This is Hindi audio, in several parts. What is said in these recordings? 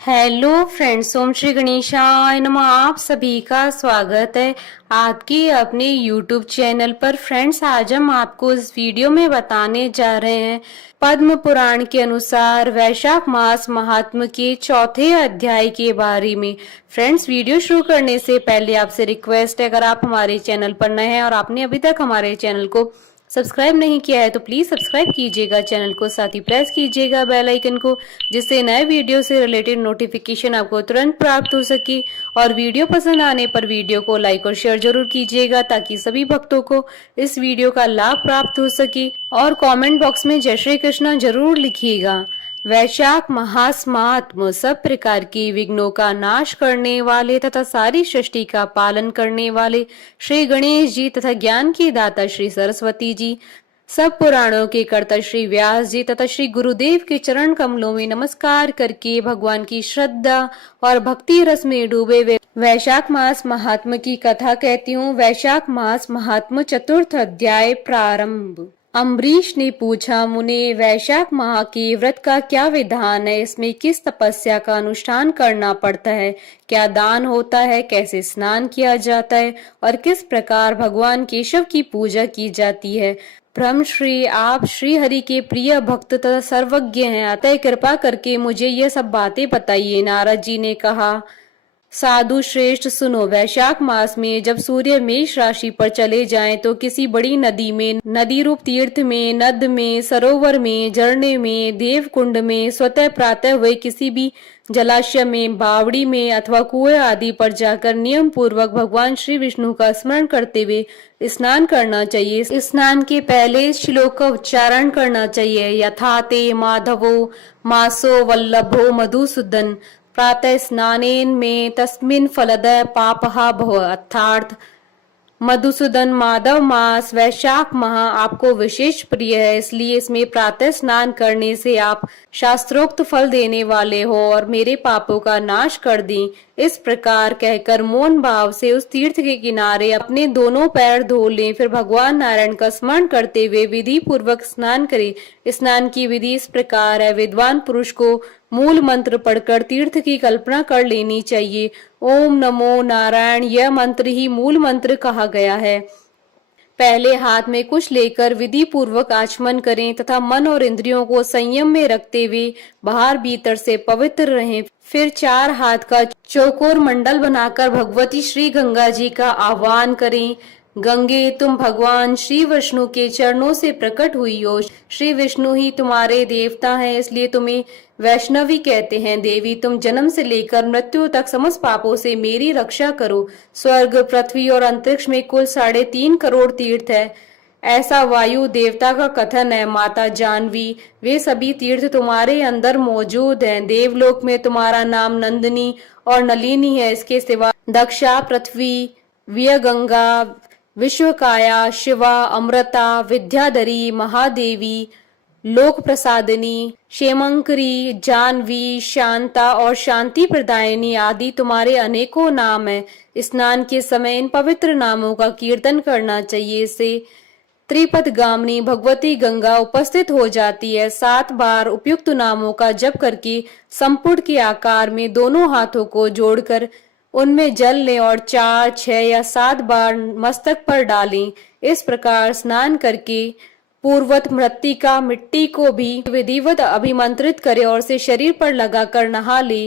हेलो फ्रेंड्स, ओम श्री गणेशाय नमः। आप सभी का स्वागत है आपके अपने यूट्यूब चैनल पर। फ्रेंड्स, आज हम आपको इस वीडियो में बताने जा रहे हैं पद्म पुराण के अनुसार वैशाख मास महात्म के चौथे अध्याय के बारे में। फ्रेंड्स, वीडियो शुरू करने से पहले आपसे रिक्वेस्ट है, अगर आप हमारे चैनल पर नए हैं और आपने अभी तक हमारे चैनल को सब्सक्राइब नहीं किया है तो प्लीज सब्सक्राइब कीजिएगा चैनल को, साथ ही प्रेस कीजिएगा बेल आइकन को, जिससे नए वीडियो से रिलेटेड नोटिफिकेशन आपको तुरंत प्राप्त हो सके। और वीडियो पसंद आने पर वीडियो को लाइक और शेयर जरूर कीजिएगा ताकि सभी भक्तों को इस वीडियो का लाभ प्राप्त हो सके। और कमेंट बॉक्स में जय श्री कृष्णा जरूर लिखिएगा। वैशाख मास महात्म सब प्रकार की विघ्नों का नाश करने वाले तथा सारी सृष्टि का पालन करने वाले श्री गणेश जी तथा ज्ञान की दाता श्री सरस्वती जी, सब पुराणों के कर्ता श्री व्यास जी तथा श्री गुरुदेव के चरण कमलों में नमस्कार करके भगवान की श्रद्धा और भक्ति रस में डूबे हुए वैशाख मास महात्म की कथा कहती हूँ। वैशाख मास महात्म चतुर्थ अध्याय प्रारंभ। अम्बरीश ने पूछा, मुने, वैशाख माह के व्रत का क्या विधान है? इसमें किस तपस्या का अनुष्ठान करना पड़ता है? क्या दान होता है? कैसे स्नान किया जाता है? और किस प्रकार भगवान केशव की पूजा की जाती है? ब्रह्मश्री, आप श्री हरि के प्रिय भक्त तथा सर्वज्ञ हैं, अतः कृपा करके मुझे ये सब बातें बताइए। नारद जी ने कहा, साधु श्रेष्ठ सुनो, वैशाख मास में जब सूर्य मेष राशि पर चले जाएं तो किसी बड़ी नदी में, नदी रूप तीर्थ में, नद में, सरोवर में, झरने में, देव कुंड में, स्वतः प्रातः हुए किसी भी जलाशय में, बावड़ी में अथवा कुएं आदि पर जाकर नियम पूर्वक भगवान श्री विष्णु का स्मरण करते हुए स्नान करना चाहिए। स्नान के पहले श्लोक का उच्चारण करना चाहिए, यथा ते माधवो मासो वल्लभो मधुसूदन प्रातः स्नानेन में तस्मिन फलदय पापहा भव। अर्थात मधुसूदन माधव मास वैशाख माह आपको विशेष प्रिय है, इसलिए इसमें प्रातः स्नान करने से आप शास्त्रोक्त फल देने वाले हो और मेरे पापों का नाश कर दें। इस प्रकार कहकर मौन भाव से उस तीर्थ के किनारे अपने दोनों पैर धो लें, फिर भगवान नारायण का स्मरण करते हुए विधि पूर्वक स्नान करें। स्नान की विधि इस प्रकार है, विद्वान पुरुष को मूल मंत्र पढ़कर तीर्थ की कल्पना कर लेनी चाहिए। ओम नमो नारायण, यह मंत्र ही मूल मंत्र कहा गया है। पहले हाथ में कुछ लेकर विधि पूर्वक आचमन करें तथा मन और इंद्रियों को संयम में रखते हुए बाहर भीतर से पवित्र रहें। फिर 4 हाथ का चौकोर मंडल बनाकर भगवती श्री गंगा जी का आह्वान करें। गंगे, तुम भगवान श्री विष्णु के चरणों से प्रकट हुई हो। श्री विष्णु ही तुम्हारे देवता हैं, इसलिए तुम्हें वैष्णवी कहते हैं। देवी, तुम जन्म से लेकर मृत्यु तक समस्त पापों से मेरी रक्षा करो। स्वर्ग, पृथ्वी और अंतरिक्ष में कुल 3.5 करोड़ तीर्थ है, ऐसा वायु देवता का कथन है। माता जानवी, वे सभी तीर्थ तुम्हारे अंदर मौजूद हैं। देवलोक में तुम्हारा नाम नंदिनी और नलिनी है। इसके सिवा दक्षा, पृथ्वी, व्यगंगा, विश्वकाया, शिवा, अमृता, विद्याधरी, महादेवी, लोक प्रसादिनी, क्षेमंकरी, जानवी, शांता और शांति प्रदायिनी आदि तुम्हारे अनेकों नाम हैं। स्नान के समय इन पवित्र नामों का कीर्तन करना चाहिए। इससे त्रिपद गामिनी भगवती गंगा उपस्थित हो जाती है। 7 बार उपयुक्त नामों का जप करके संपुट के आकार में दोनों हाथों को जोड़कर उनमें जल लें और 4, 6 या 7 बार मस्तक पर डालें। इस प्रकार स्नान करके पूर्वत मृत्तिका मिट्टी को भी विधिवत अभिमंत्रित करे और उसे शरीर पर लगाकर नहा ले।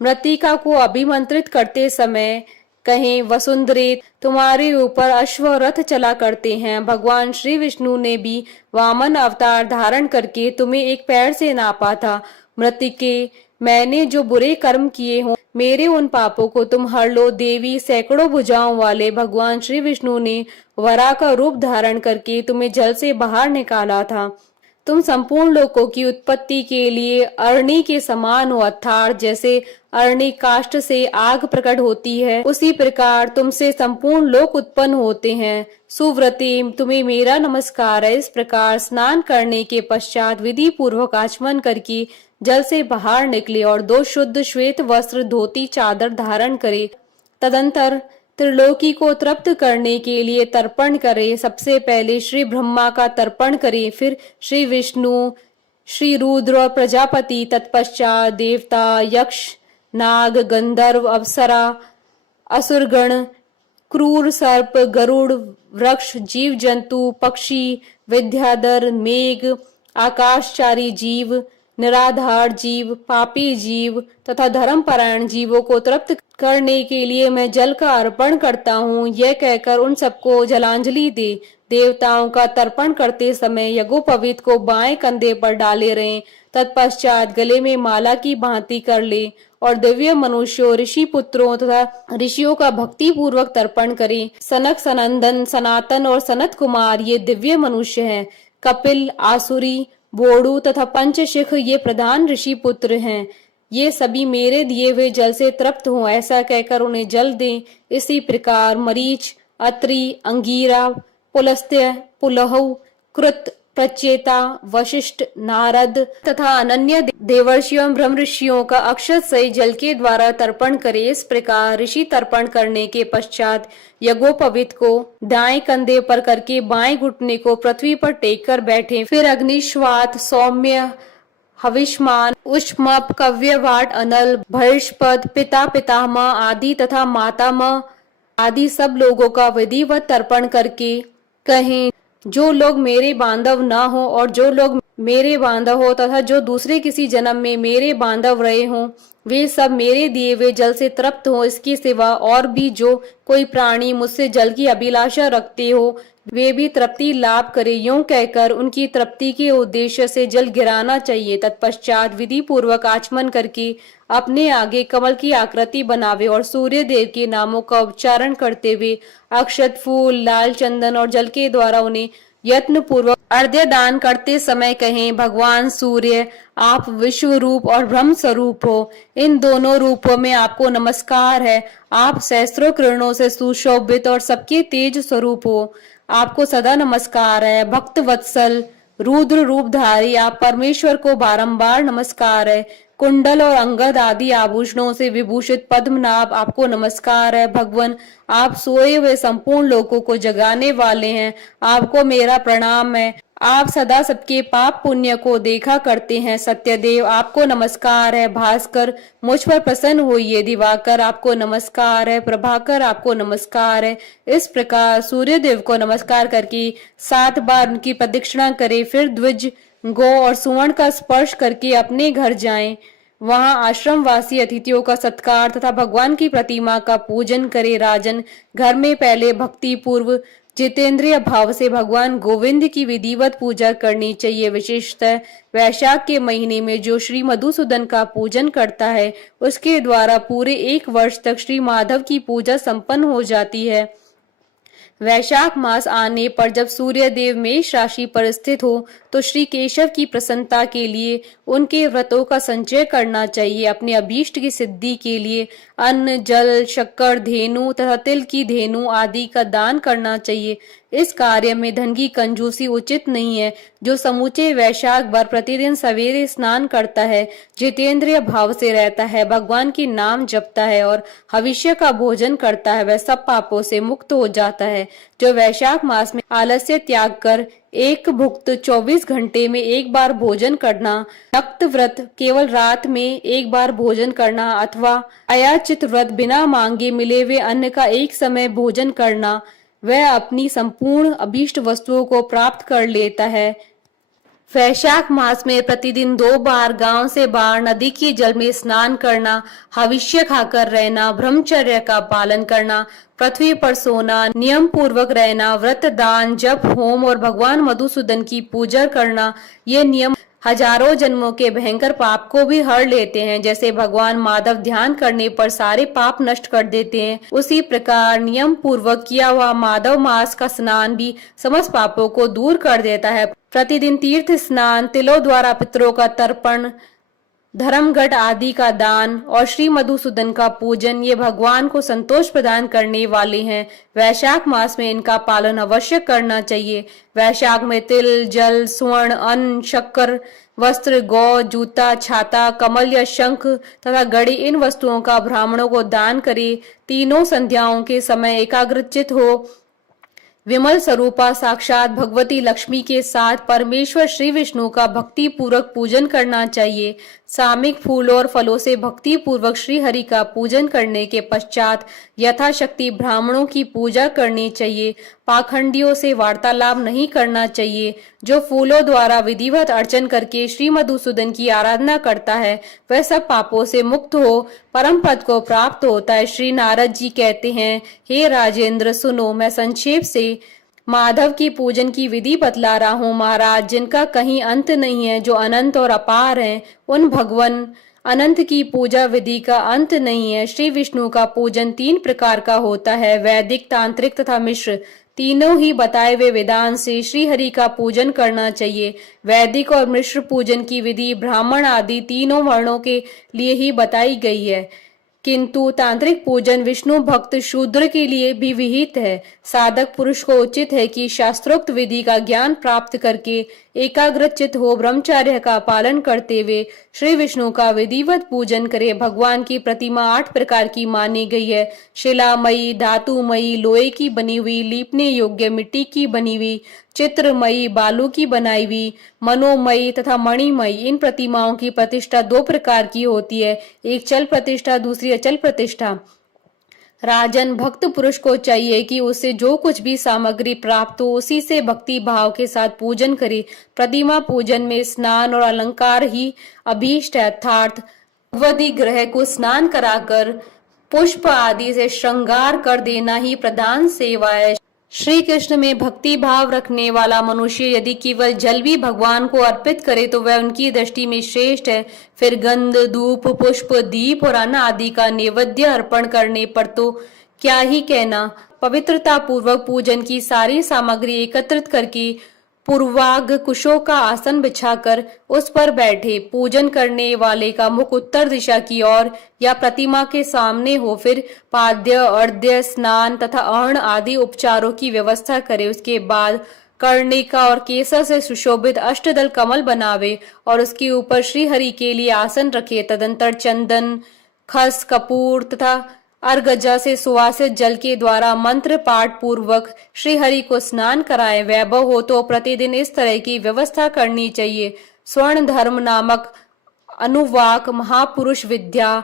मृत्तिका को अभिमंत्रित करते समय कहें, वसुंधरे, तुम्हारे ऊपर अश्व रथ चला करते हैं। भगवान श्री विष्णु ने भी वामन अवतार धारण करके तुम्हें एक पैर से नापा था। मृत्तिके, मैंने जो बुरे कर्म किए हों, मेरे उन पापों को तुम हर लो। देवी, सैकड़ों भुजाओं वाले भगवान श्री विष्णु ने वराह का रूप धारण करके तुम्हें जल से बाहर निकाला था। तुम संपूर्ण लोकों की उत्पत्ति के लिए अरणी के समान हो। अर्थात जैसे अरणी काष्ठ से आग प्रकट होती है, उसी प्रकार तुमसे संपूर्ण लोक उत्पन्न होते हैं। सुव्रती, तुम्हें मेरा नमस्कार है। इस प्रकार स्नान करने के पश्चात विधि पूर्वक आचमन करके जल से बाहर निकले और 2 शुद्ध श्वेत वस्त्र, धोती, चादर धारण करे। तदंतर त्रिलोकी को तृप्त करने के लिए तर्पण करे। सबसे पहले श्री ब्रह्मा का तर्पण करें, फिर श्री विष्णु, श्री रुद्र और प्रजापति, तत्पश्चात देवता, यक्ष, नाग, गंधर्व, अप्सरा, असुरगण, क्रूर सर्प, गरुड़, वृक्ष, जीव जंतु, पक्षी, विद्याधर, मेघ, आकाशचारी जीव, निराधार जीव, पापी जीव तथा धर्मपरायण जीवों को तृप्त करने के लिए मैं जल का अर्पण करता हूँ। यह कहकर उन सबको जलांजलि दे। देवताओं का तर्पण करते समय यज्ञोपवीत को बाएं कंधे पर डाले रहें। तत्पश्चात गले में माला की भांति कर ले और दिव्य मनुष्यों, ऋषि पुत्रों तथा ऋषियों का भक्ति पूर्वक तर्पण करें। सनक, सनंदन, सनातन और सनत कुमार ये दिव्य मनुष्य हैं। कपिल, आसुरी, बोड़ू तथा पंचशिख ये प्रधान ऋषि पुत्र हैं। ये सभी मेरे दिए हुए जल से तृप्त हों, ऐसा कहकर उन्हें जल दें। इसी प्रकार मरीच, अत्रि, अंगीरा, पुलस्त्य, पुलहु, कृत, प्रचेता, वशिष्ठ, नारद तथा अनन्य देवर्षियों एवं ब्रह्म ऋषियों का अक्षत सहित जल के द्वारा तर्पण करे। इस प्रकार ऋषि तर्पण करने के पश्चात यज्ञोपवीत को दाएं कंधे पर करके बाएं घुटने को पृथ्वी पर टेक कर बैठे। फिर अग्निश्वात, सौम्य, हविष्मान, उष्मप, कव्यवाट, अनल, बहिष्पद, पिता, पितामह आदि तथा मातामह आदि सब लोगों का विधिवत तर्पण करके कहें, जो लोग मेरे बांधव न हो और जो लोग मेरे बांधव हो तथा जो दूसरे किसी जन्म में मेरे बांधव रहे हों, वे सब मेरे दिए हुए जल से तृप्त हो। इसके सिवा और भी जो कोई प्राणी मुझसे जल की अभिलाषा रखते हो, वे भी तृप्ति लाभ करे। यूं कहकर उनकी तृप्ति के उद्देश्य से जल गिराना चाहिए। तत्पश्चात विधि पूर्वक आचमन करके अपने आगे कमल की आकृति बनावे और सूर्य देव के नामों का उच्चारण करते हुए अक्षत, फूल, लाल चंदन और जल के द्वारा उन्हें यत्न पूर्वक अर्घ्य दान करते समय कहें, भगवान सूर्य, आप विश्व रूप और ब्रह्म स्वरूप हो। इन दोनों रूपों में आपको नमस्कार है। आप सहस्त्रों किरणों से सुशोभित और सबके तेज स्वरूप हो। आपको सदा नमस्कार है। भक्त वत्सल, रुद्र रूपधारी आप परमेश्वर को बारंबार नमस्कार है। कुंडल और अंगद आदि आभूषणों से विभूषित पद्मनाभ आपको नमस्कार है। भगवान, आप सोए हुए संपूर्ण लोगों को जगाने वाले हैं, आपको मेरा प्रणाम है। आप सदा सबके पाप पुण्य को देखा करते हैं। सत्यदेव, आपको नमस्कार है। भास्कर, मुझ पर प्रसन्न होइए। दिवाकर, आपको नमस्कार है। प्रभाकर, आपको नमस्कार है। इस प्रकार सूर्य देव को नमस्कार करके 7 बार उनकी प्रदक्षिणा करे। फिर द्विज, गो और सुवर्ण का स्पर्श करके अपने घर जाएं। वहां आश्रम वासी अतिथियों का सत्कार तथा भगवान की प्रतिमा का पूजन करे। राजन, घर में पहले भक्ति पूर्व जितेंद्रिय भाव से भगवान गोविंद की विधिवत पूजा करनी चाहिए। विशेषतः वैशाख के महीने में जो श्री मधुसूदन का पूजन करता है, उसके द्वारा पूरे 1 वर्ष तक श्री माधव की पूजा संपन्न हो जाती है। वैशाख मास आने पर जब सूर्य देव मेष राशि पर स्थित हो, तो श्री केशव की प्रसन्नता के लिए उनके व्रतों का संचय करना चाहिए। अपने अभीष्ट की सिद्धि के लिए अन्न, जल, शक्कर, धेनु तथा तिल की धेनु आदि का दान करना चाहिए। इस कार्य में धन की कंजूसी उचित नहीं है। जो समूचे वैशाख भर प्रतिदिन सवेरे स्नान करता है, जितेंद्रिय भाव से रहता है, भगवान की नाम जपता है और हविष्य का भोजन करता है, वह सब पापों से मुक्त हो जाता है। जो वैशाख मास में आलस्य त्याग कर एक भुक्त 24 घंटे में 1 बार भोजन करना, नक्त व्रत केवल रात में 1 बार भोजन करना अथवा अयाचित व्रत बिना मांगे मिले हुए अन्न का एक समय भोजन करना, वह अपनी संपूर्ण अभीष्ट वस्तुओं को प्राप्त कर लेता है। वैशाख मास में प्रतिदिन 2 बार गांव से बाहर नदी के जल में स्नान करना, हविष्य खाकर रहना, ब्रह्मचर्य का पालन करना, पृथ्वी पर सोना, नियम पूर्वक रहना, व्रत, दान, जप, होम और भगवान मधुसूदन की पूजा करना, ये नियम हजारों जन्मों के भयंकर पाप को भी हर लेते हैं। जैसे भगवान माधव ध्यान करने पर सारे पाप नष्ट कर देते हैं, उसी प्रकार नियम पूर्वक किया हुआ माधव मास का स्नान भी समस्त पापों को दूर कर देता है। प्रतिदिन तीर्थ स्नान, तिलों द्वारा पितरों का तर्पण, धर्मघट आदि का दान और श्री मधुसूदन का पूजन ये भगवान को संतोष प्रदान करने वाले हैं। वैशाख मास में इनका पालन अवश्य करना चाहिए। वैशाख में तिल, जल, स्वर्ण, अन्न, शक्कर, वस्त्र, गौ, जूता, छाता, कमल या शंख तथा घड़ी इन वस्तुओं का ब्राह्मणों को दान करे। तीनों संध्याओं के समय एकाग्रचित हो विमल स्वरूपा साक्षात भगवती लक्ष्मी के साथ परमेश्वर श्री विष्णु का भक्ति पूर्वक पूजन करना चाहिए। सामूहिक फूलों और फलों से भक्ति पूर्वक श्री हरि का पूजन करने के पश्चात यथाशक्ति ब्राह्मणों की पूजा करनी चाहिए। पाखंडियों से वार्तालाप नहीं करना चाहिए। जो फूलों द्वारा विधिवत अर्चन करके श्री मधुसूदन की आराधना करता है वह सब पापों से मुक्त हो परम पद को प्राप्त होता है। श्री नारद जी कहते हैं, हे राजेंद्र सुनो, मैं संक्षेप से माधव की पूजन की विधि बतला रहा हूँ। महाराज, जिनका कहीं अंत नहीं है, जो अनंत और अपार हैं, उन भगवान अनंत की पूजा विधि का अंत नहीं है। श्री विष्णु का पूजन 3 प्रकार का होता है, वैदिक, तांत्रिक तथा मिश्र। तीनों ही बताए हुए विधान से श्री हरि का पूजन करना चाहिए। वैदिक और मिश्र पूजन की विधि ब्राह्मण आदि तीनों वर्णों के लिए ही बताई गई है, किंतु तांत्रिक पूजन विष्णु भक्त शूद्र के लिए भी विहित है। साधक पुरुष को उचित है कि शास्त्रोक्त विधि का ज्ञान प्राप्त करके एकाग्रचित हो ब्रह्मचर्य का पालन करते हुए श्री विष्णु का विधिवत पूजन करे। भगवान की प्रतिमा 8 प्रकार की मानी गई है। शिलामयी, धातुमयी, लोहे की बनी हुई, लीपने योग्य मिट्टी की बनी हुई, चित्रमयी, बालू की बनाई हुई, मनोमयी तथा मणिमयी। इन प्रतिमाओं की प्रतिष्ठा 2 प्रकार की होती है, एक चल प्रतिष्ठा, दूसरी अचल प्रतिष्ठा। राजन, भक्त पुरुष को चाहिए कि उससे जो कुछ भी सामग्री प्राप्त हो उसी से भक्ति भाव के साथ पूजन करे। प्रतिमा पूजन में स्नान और अलंकार ही अभीष्ट है, अर्थात भगवती ग्रह को स्नान कराकर पुष्प आदि से श्रृंगार कर देना ही प्रधान सेवा है। श्री कृष्ण में भक्ति भाव रखने वाला मनुष्य यदि केवल जल भी भगवान को अर्पित करे तो वह उनकी दृष्टि में श्रेष्ठ है। फिर गंध, धूप, पुष्प, दीप और अन्न आदि का नैवेद्य अर्पण करने पर तो क्या ही कहना। पवित्रता पूर्वक पूजन की सारी सामग्री एकत्रित करके पूर्वाग कुशों का आसन बिछाकर उस पर बैठे। पूजन करने वाले का मुख उत्तर दिशा की ओर या प्रतिमा के सामने हो। फिर पाद्य, अर्घ्य, स्नान तथा अर्घ आदि उपचारों की व्यवस्था करे। उसके बाद कर्णिका और केसर से सुशोभित अष्टदल कमल बनावे और उसके ऊपर श्री हरि के लिए आसन रखे। तदंतर चंदन, खस, कपूर तथा अर्गजा से सुवासित जल के द्वारा मंत्र पाठ पूर्वक श्री हरि को स्नान कराए। वैभव हो तो प्रतिदिन इस तरह की व्यवस्था करनी चाहिए। स्वर्ण धर्म नामक अनुवाक, महापुरुष विद्या,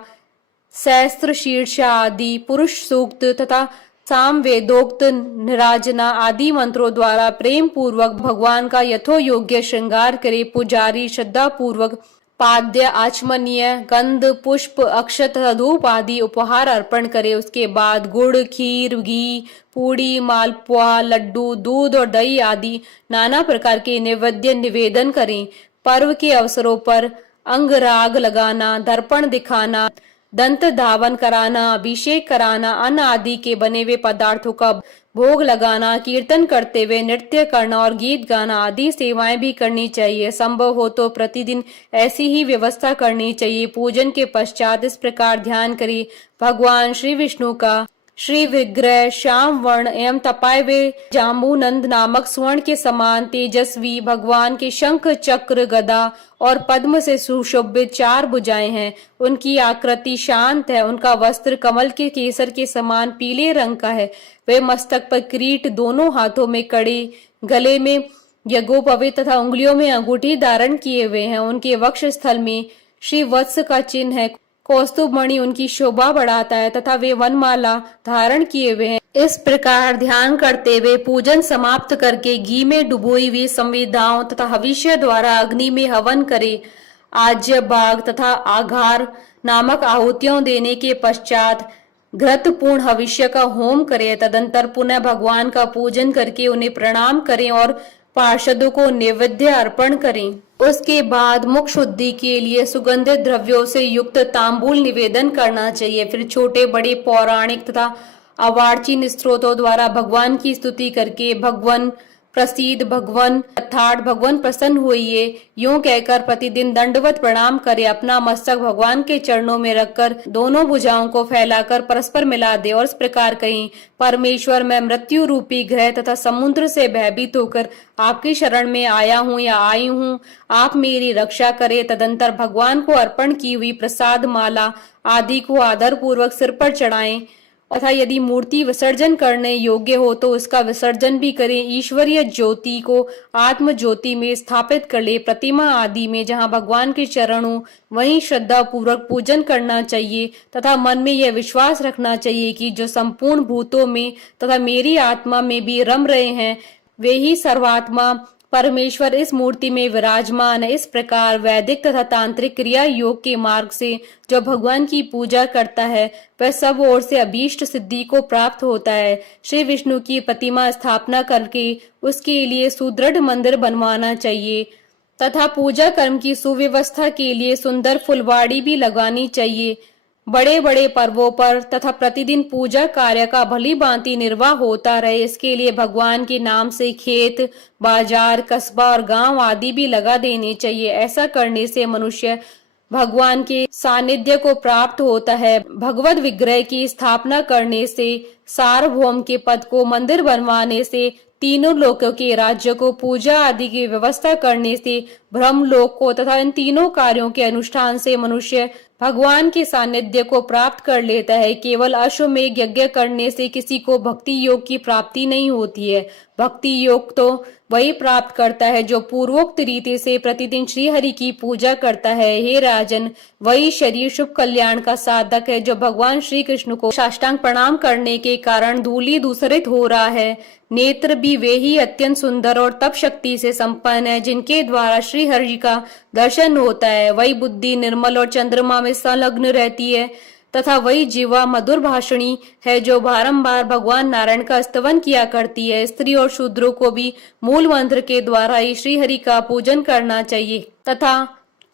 सहस्त्र शीर्षा आदि, पुरुष सूक्त तथा साम वेदोक्त निराजना आदि मंत्रों द्वारा प्रेम पूर्वक भगवान का यथो योग्य श्रृंगार करे। पुजारी श्रद्धा पूर्वक पाद्य, आचमनीय, गंध, पुष्प, अक्षत, धूप आदि उपहार अर्पण करे। उसके बाद गुड़, खीर, घी, पूड़ी, मालपुआ, लड्डू, दूध और दही आदि नाना प्रकार के नैवेद्य निवेदन करें। पर्व के अवसरों पर अंगराग लगाना, दर्पण दिखाना, दंत धावन कराना, अभिषेक कराना, अन्न आदि के बने हुए पदार्थों का भोग लगाना, कीर्तन करते हुए नृत्य करना और गीत गाना आदि सेवाएं भी करनी चाहिए। संभव हो तो प्रतिदिन ऐसी ही व्यवस्था करनी चाहिए। पूजन के पश्चात इस प्रकार ध्यान करें, भगवान श्री विष्णु का श्री विग्रह श्याम वर्ण एवं तपाए हुए जाम्बूनंद नामक स्वर्ण के समान तेजस्वी, भगवान के शंख, चक्र, गदा और पद्म से सुशोभित 4 भुजाएं हैं। उनकी आकृति शांत है। उनका वस्त्र कमल के केसर के समान पीले रंग का है। वे मस्तक पर किरीट, दोनों हाथों में कड़े, गले में यज्ञोपवीत तथा उंगलियों में अंगूठी धारण किए हुए हैं। उनके वक्ष स्थल में श्री वत्स का चिन्ह है। कौस्तुभ मणि उनकी शोभा बढ़ाता है तथा वे वनमाला धारण किए हुए हैं। इस प्रकार ध्यान करते हुए पूजन समाप्त करके घी में डुबोई हुई संविदाओं तथा हविष्य द्वारा अग्नि में हवन करे। आज्य, बाग तथा आघार नामक आहुतियों देने के पश्चात घृतपूर्ण हविष्य का होम करें। तदंतर पुनः भगवान का पूजन करके उन्हें प्रणाम करें और पार्षदों को नैवेद्य अर्पण करें। उसके बाद मुख शुद्धि के लिए सुगंधित द्रव्यों से युक्त तांबूल निवेदन करना चाहिए। फिर छोटे बड़े पौराणिक तथा अवार्चीन स्त्रोतों द्वारा भगवान की स्तुति करके भगवान प्रसीद, भगवान अर्थात भगवान प्रसन्न होइए यूं कहकर प्रतिदिन दंडवत प्रणाम करे। अपना मस्तक भगवान के चरणों में रखकर दोनों भुजाओं को फैलाकर परस्पर मिला दे और इस प्रकार कहें, परमेश्वर मैं मृत्यु रूपी ग्रह तथा समुद्र से भयभीत होकर आपकी शरण में आया हूँ या आई हूँ, आप मेरी रक्षा करे। तदंतर भगवान को अर्पण की हुई प्रसाद माला आदि को आदर पूर्वक सिर पर चढ़ाएं तथा यदि मूर्ति विसर्जन करने योग्य हो तो उसका विसर्जन भी करें। ईश्वरीय ज्योति को आत्म ज्योति में स्थापित कर ले। प्रतिमा आदि में जहाँ भगवान के चरण हो वहीं श्रद्धा पूर्वक पूजन करना चाहिए तथा मन में यह विश्वास रखना चाहिए कि जो संपूर्ण भूतों में तथा मेरी आत्मा में भी रम रहे हैं वे ही सर्वात्मा परमेश्वर इस मूर्ति में विराजमान है। इस प्रकार वैदिक तथा तांत्रिक क्रिया योग के मार्ग से जो भगवान की पूजा करता है वह सब ओर से अभीष्ट सिद्धि को प्राप्त होता है। श्री विष्णु की प्रतिमा स्थापना करके उसके लिए सुदृढ़ मंदिर बनवाना चाहिए तथा पूजा कर्म की सुव्यवस्था के लिए सुंदर फुलवाड़ी भी लगानी चाहिए। बड़े बड़े पर्वों पर तथा प्रतिदिन पूजा कार्य का भली भांति निर्वाह होता रहे, इसके लिए भगवान के नाम से खेत, बाजार, कस्बा और गांव आदि भी लगा देने चाहिए। ऐसा करने से मनुष्य भगवान के सानिध्य को प्राप्त होता है। भगवत विग्रह की स्थापना करने से, सार्वभौम के पद को मंदिर बनवाने से, तीनों लोकों के राज्य को पूजा आदि की व्यवस्था करने से, ब्रह्म लोक को तथा इन तीनों कार्यों के अनुष्ठान से मनुष्य भगवान के सानिध्य को प्राप्त कर लेता है। केवल अश्वमेध यज्ञ करने से किसी को भक्ति योग की प्राप्ति नहीं होती है। भक्ति योग तो वही प्राप्त करता है जो पूर्वोक्त रीति से प्रतिदिन श्री हरि की पूजा करता है। हे राजन, वही शरीर शुभ कल्याण का साधक है जो भगवान श्री कृष्ण को साष्टांग प्रणाम करने के कारण धूलि दूसरित हो रहा है। नेत्र भी वे ही अत्यंत सुंदर और तप शक्ति से संपन्न है जिनके द्वारा श्री हरि का दर्शन होता है। वही बुद्धि निर्मल और चंद्रमा में संलग्न रहती है तथा वही जीवा मधुर भाषणी है जो बारंबार भगवान नारायण का स्तवन किया करती है। स्त्री और शूद्रों को भी मूल मंत्र के द्वारा ही श्री हरि का पूजन करना चाहिए तथा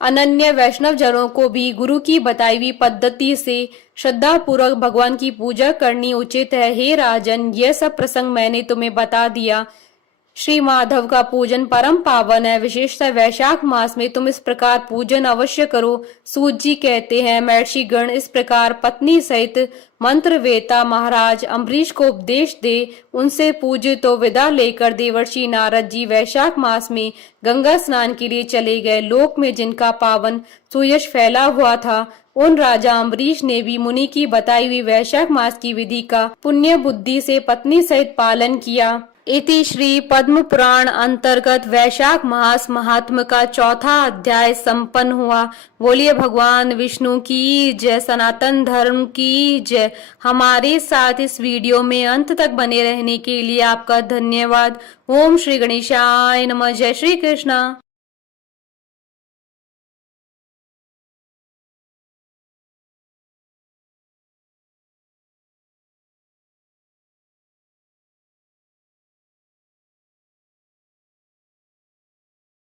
अनन्य वैष्णव जनों को भी गुरु की बताई हुई पद्धति से श्रद्धा पूर्वक भगवान की पूजा करनी उचित है। हे राजन, यह सब प्रसंग मैंने तुम्हें बता दिया। श्री माधव का पूजन परम पावन है। विशेषतः वैशाख मास में तुम इस प्रकार पूजन अवश्य करो। सूत जी कहते हैं, महर्षि गण इस प्रकार पत्नी सहित मंत्र वेता महाराज अम्बरीश को उपदेश दे उनसे पूजे तो विदा लेकर देवर्षि नारद जी वैशाख मास में गंगा स्नान के लिए चले गए। लोक में जिनका पावन सुयश फैला हुआ था उन राजा अम्बरीश ने भी मुनि की बताई हुई वैशाख मास की विधि का पुण्य बुद्धि से पत्नी सहित पालन किया। इति श्री पद्म पुराण अंतर्गत वैशाख मास महात्म का चौथा अध्याय संपन्न हुआ। बोलिए भगवान विष्णु की जय, सनातन धर्म की जय। हमारे साथ इस वीडियो में अंत तक बने रहने के लिए आपका धन्यवाद। ओम श्री गणेशाय नमः। जय श्री कृष्णा।